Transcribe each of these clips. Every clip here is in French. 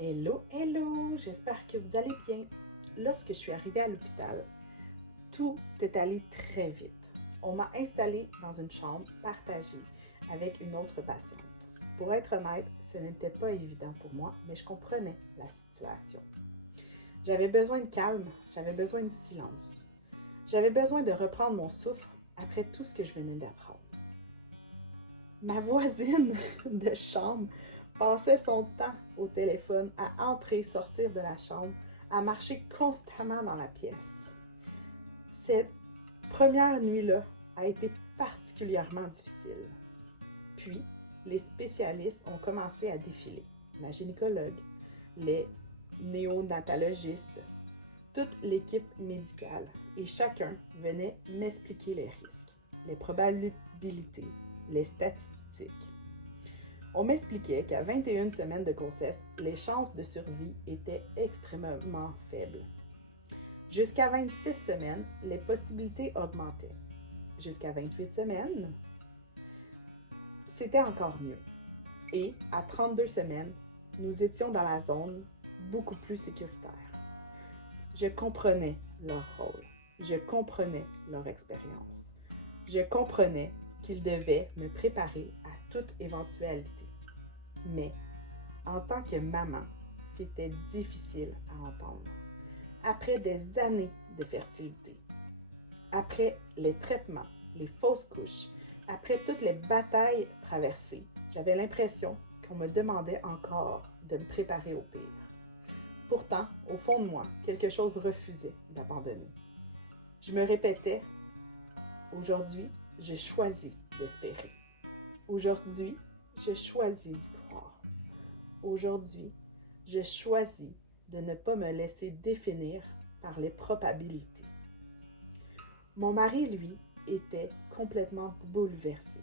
Hello, hello! J'espère que vous allez bien. Lorsque je suis arrivée à l'hôpital, tout est allé très vite. On m'a installée dans une chambre partagée avec une autre patiente. Pour être honnête, ce n'était pas évident pour moi, mais je comprenais la situation. J'avais besoin de calme, j'avais besoin de silence. J'avais besoin de reprendre mon souffle après tout ce que je venais d'apprendre. Ma voisine de chambre passait son temps au téléphone à entrer et sortir de la chambre, à marcher constamment dans la pièce. Cette première nuit-là a été particulièrement difficile. Puis, les spécialistes ont commencé à défiler. La gynécologue, les néonatologistes, toute l'équipe médicale, et chacun venait m'expliquer les risques, les probabilités, les statistiques. On m'expliquait qu'à 21 semaines de grossesse, les chances de survie étaient extrêmement faibles. Jusqu'à 26 semaines, les possibilités augmentaient. Jusqu'à 28 semaines, c'était encore mieux. Et à 32 semaines, nous étions dans la zone beaucoup plus sécuritaire. Je comprenais leur rôle. Je comprenais leur expérience. Je comprenais qu'ils devaient me préparer à toute éventualité. Mais, en tant que maman, c'était difficile à entendre. Après des années de fertilité, après les traitements, les fausses couches, après toutes les batailles traversées, j'avais l'impression qu'on me demandait encore de me préparer au pire. Pourtant, au fond de moi, quelque chose refusait d'abandonner. Je me répétais, aujourd'hui, je choisis d'espérer. Aujourd'hui, je choisis d'y croire. Aujourd'hui, je choisis de ne pas me laisser définir par les probabilités. Mon mari, lui, était complètement bouleversé.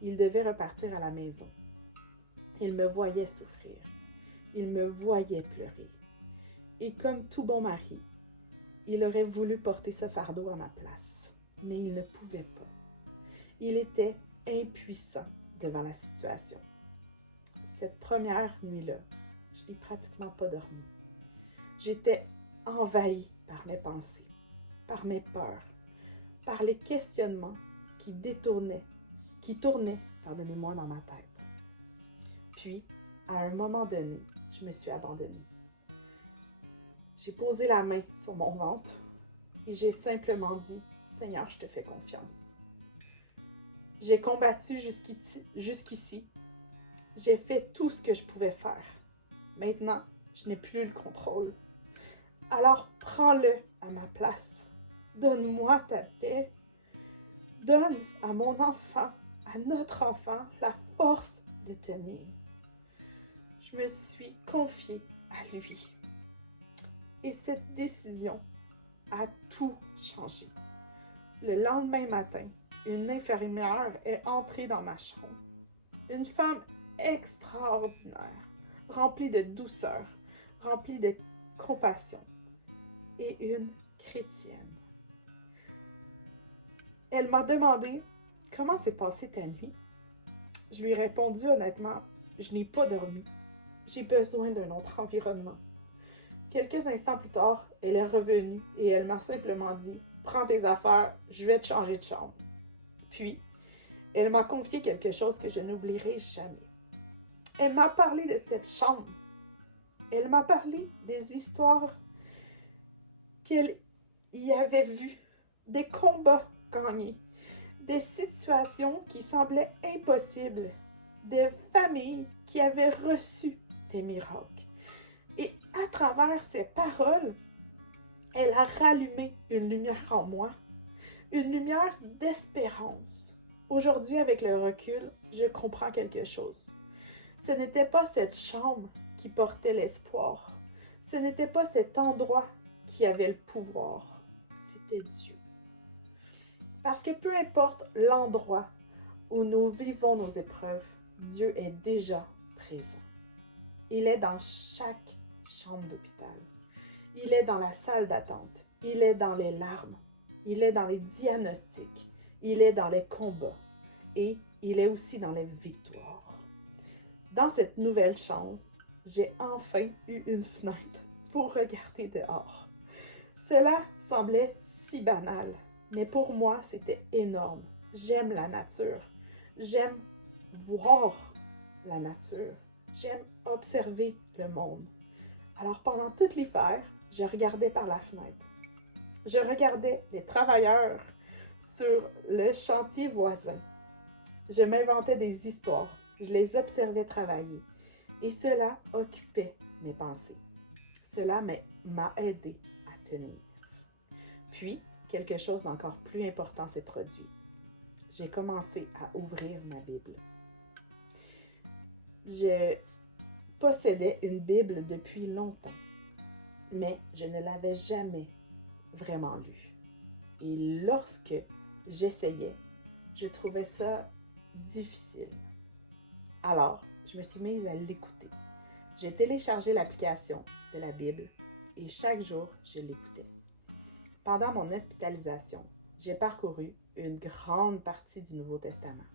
Il devait repartir à la maison. Il me voyait souffrir. Il me voyait pleurer. Et comme tout bon mari, il aurait voulu porter ce fardeau à ma place, mais il ne pouvait pas. Il était impuissant devant la situation. Cette première nuit-là, je n'ai pratiquement pas dormi. J'étais envahie par mes pensées, par mes peurs, par les questionnements qui tournaient, pardonnez-moi, dans ma tête. Puis, à un moment donné, je me suis abandonnée. J'ai posé la main sur mon ventre et j'ai simplement dit, Seigneur, je te fais confiance. J'ai combattu jusqu'ici. J'ai fait tout ce que je pouvais faire. Maintenant, je n'ai plus le contrôle. Alors prends-le à ma place. Donne-moi ta paix. Donne à mon enfant, à notre enfant, la force de tenir. Je me suis confiée à lui. Et cette décision a tout changé. Le lendemain matin, une infirmière est entrée dans ma chambre. Une femme extraordinaire, remplie de douceur, remplie de compassion, et une chrétienne. Elle m'a demandé comment s'est passée ta nuit. Je lui ai répondu honnêtement, je n'ai pas dormi. J'ai besoin d'un autre environnement. Quelques instants plus tard, elle est revenue et elle m'a simplement dit « Prends tes affaires, je vais te changer de chambre. » Puis, elle m'a confié quelque chose que je n'oublierai jamais. Elle m'a parlé de cette chambre. Elle m'a parlé des histoires qu'elle y avait vues, des combats gagnés, des situations qui semblaient impossibles, des familles qui avaient reçu des miracles. Et à travers ces paroles, elle a rallumé une lumière en moi, une lumière d'espérance. Aujourd'hui, avec le recul, je comprends quelque chose. Ce n'était pas cette chambre qui portait l'espoir. Ce n'était pas cet endroit qui avait le pouvoir. C'était Dieu. Parce que peu importe l'endroit où nous vivons nos épreuves, Dieu est déjà présent. Il est dans chaque chambre d'hôpital. Il est dans la salle d'attente. Il est dans les larmes. Il est dans les diagnostics. Il est dans les combats. Et il est aussi dans les victoires. Dans cette nouvelle chambre, j'ai enfin eu une fenêtre pour regarder dehors. Cela semblait si banal, mais pour moi, c'était énorme. J'aime la nature. J'aime voir la nature. J'aime observer le monde. Alors pendant tout l'hiver, je regardais par la fenêtre. Je regardais les travailleurs sur le chantier voisin. Je m'inventais des histoires. Je les observais travailler. Et cela occupait mes pensées. Cela m'a aidé à tenir. Puis, quelque chose d'encore plus important s'est produit. J'ai commencé à ouvrir ma Bible. Je possédais une Bible depuis longtemps, mais je ne l'avais jamais vraiment lue. Et lorsque j'essayais, je trouvais ça difficile. Alors, je me suis mise à l'écouter. J'ai téléchargé l'application de la Bible et chaque jour, je l'écoutais. Pendant mon hospitalisation, j'ai parcouru une grande partie du Nouveau Testament.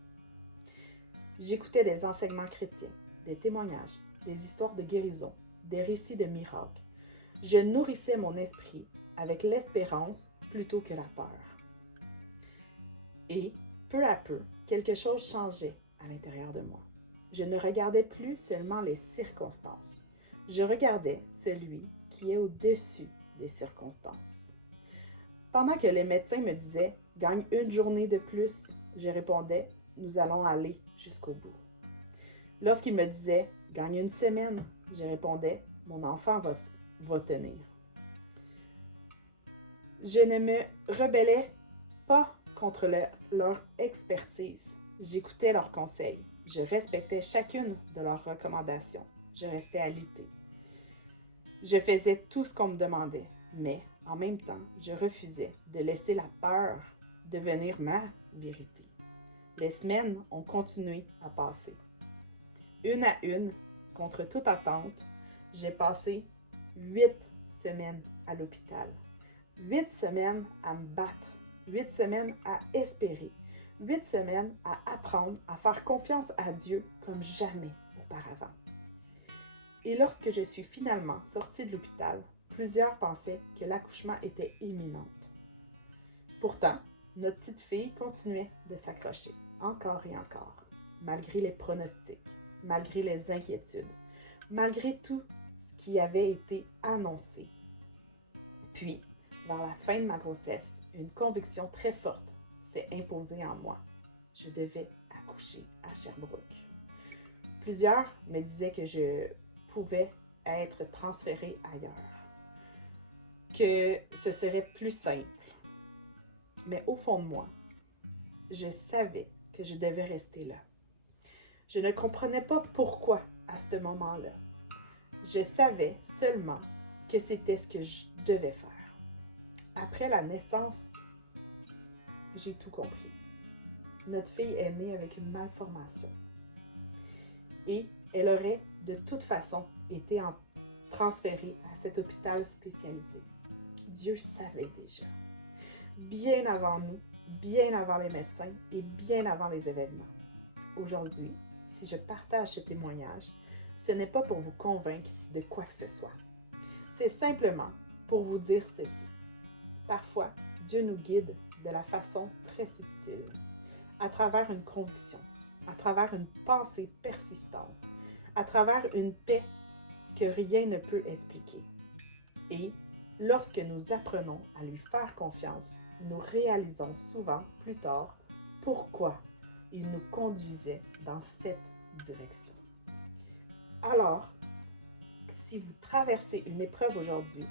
J'écoutais des enseignements chrétiens, des témoignages, des histoires de guérison, des récits de miracles. Je nourrissais mon esprit avec l'espérance plutôt que la peur. Et, peu à peu, quelque chose changeait à l'intérieur de moi. Je ne regardais plus seulement les circonstances. Je regardais celui qui est au-dessus des circonstances. Pendant que les médecins me disaient « Gagne une journée de plus », je répondais « Nous allons aller jusqu'au bout ». Lorsqu'ils me disaient « Gagne une semaine », je répondais « Mon enfant va tenir ». Je ne me rebellais pas contre leur expertise. J'écoutais leurs conseils. Je respectais chacune de leurs recommandations. Je restais alitée. Je faisais tout ce qu'on me demandait, mais en même temps, je refusais de laisser la peur devenir ma vérité. Les semaines ont continué à passer. Une à une, contre toute attente, j'ai passé 8 semaines à l'hôpital. 8 semaines à me battre. 8 semaines à espérer. 8 semaines à apprendre à faire confiance à Dieu comme jamais auparavant. Et lorsque je suis finalement sortie de l'hôpital, plusieurs pensaient que l'accouchement était imminent. Pourtant, notre petite fille continuait de s'accrocher, encore et encore, malgré les pronostics, malgré les inquiétudes, malgré tout ce qui avait été annoncé. Puis, vers la fin de ma grossesse, une conviction très forte s'est imposée en moi. Je devais accoucher à Sherbrooke. Plusieurs me disaient que je pouvais être transférée ailleurs, que ce serait plus simple. Mais au fond de moi, je savais que je devais rester là. Je ne comprenais pas pourquoi à ce moment-là. Je savais seulement que c'était ce que je devais faire. Après la naissance, j'ai tout compris. Notre fille est née avec une malformation. Et elle aurait de toute façon été transférée à cet hôpital spécialisé. Dieu savait déjà. Bien avant nous, bien avant les médecins et bien avant les événements. Aujourd'hui, si je partage ce témoignage, ce n'est pas pour vous convaincre de quoi que ce soit. C'est simplement pour vous dire ceci. Parfois, Dieu nous guide de la façon très subtile, à travers une conviction, à travers une pensée persistante, à travers une paix que rien ne peut expliquer. Et lorsque nous apprenons à lui faire confiance, nous réalisons souvent plus tard pourquoi il nous conduisait dans cette direction. Alors, si vous traversez une épreuve aujourd'hui,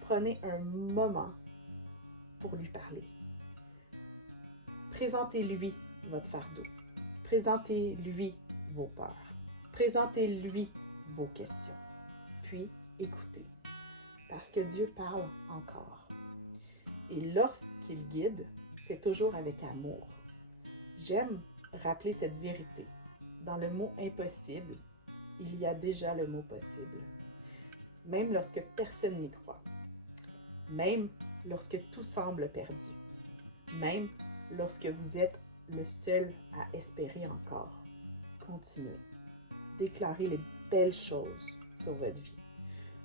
prenez un moment pour lui parler. Présentez-lui votre fardeau. Présentez-lui vos peurs. Présentez-lui vos questions. Puis, écoutez. Parce que Dieu parle encore. Et lorsqu'il guide, c'est toujours avec amour. J'aime rappeler cette vérité. Dans le mot impossible, il y a déjà le mot possible. Même lorsque personne n'y croit. Même lorsque tout semble perdu. Même lorsque vous êtes le seul à espérer encore. Continuez. Déclarez les belles choses sur votre vie.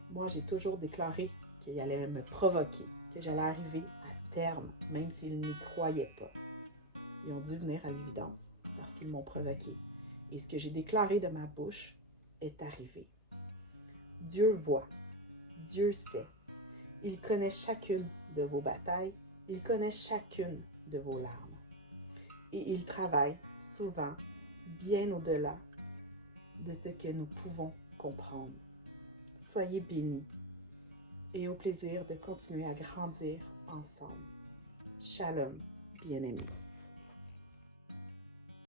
Moi, j'ai toujours déclaré qu'il allait me provoquer, que j'allais arriver à terme, même s'ils n'y croyaient pas. Ils ont dû venir à l'évidence parce qu'ils m'ont provoqué. Et ce que j'ai déclaré de ma bouche est arrivé. Dieu voit, Dieu sait. Il connaît chacune de vos batailles, il connaît chacune de vos larmes. Et il travaille souvent bien au-delà de ce que nous pouvons comprendre. Soyez bénis et au plaisir de continuer à grandir ensemble. Shalom, bien-aimés.